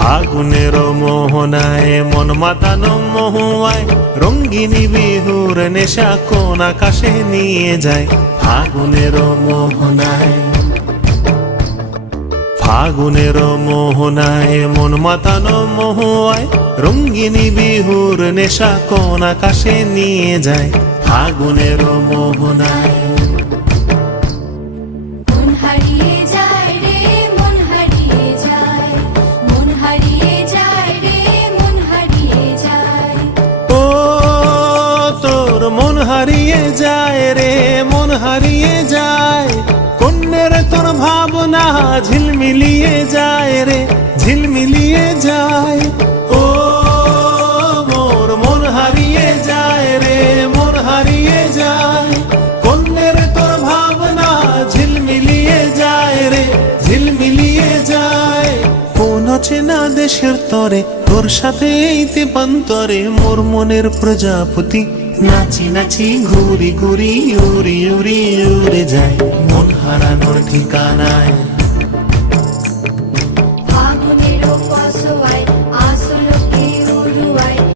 ফাগুনের মোহনায় মন মাতানো মহুয়ায় রঙ্গিনী বিহুর নেশা কোন আকাশে নিয়ে যায়। ফাগুনের মোহনায় ফাগুনের মোহনায় মন মাতানো মহুয়ায় রঙ্গিনী বিহুর নেশা কোন আকাশে নিয়ে যায়। ফাগুনের মোহনায় মন হারিয়ে যায় রে, মন হারিয়ে যায়। কন্যের তোর ভাবনা ঝিলমিলিয়ে যায় রে, ঝিলমিলিয়ে যায়। ও মোর মন হারিয়ে যায় রে, মন হারিয়ে যায়। কন্যের তোর ভাবনা ঝিলমিলিয়ে যায় রে, ঝিলমিলিয়ে যায়। কোন চেনা দেশের তরে তোর সাথে এই তেপান্তরে মোর মনের প্রজাপতি নাচি নাচি ঘুরি ঘুরি উড়ি উড়ি উড়ে যায়। মন হারানোর ঠিকানায়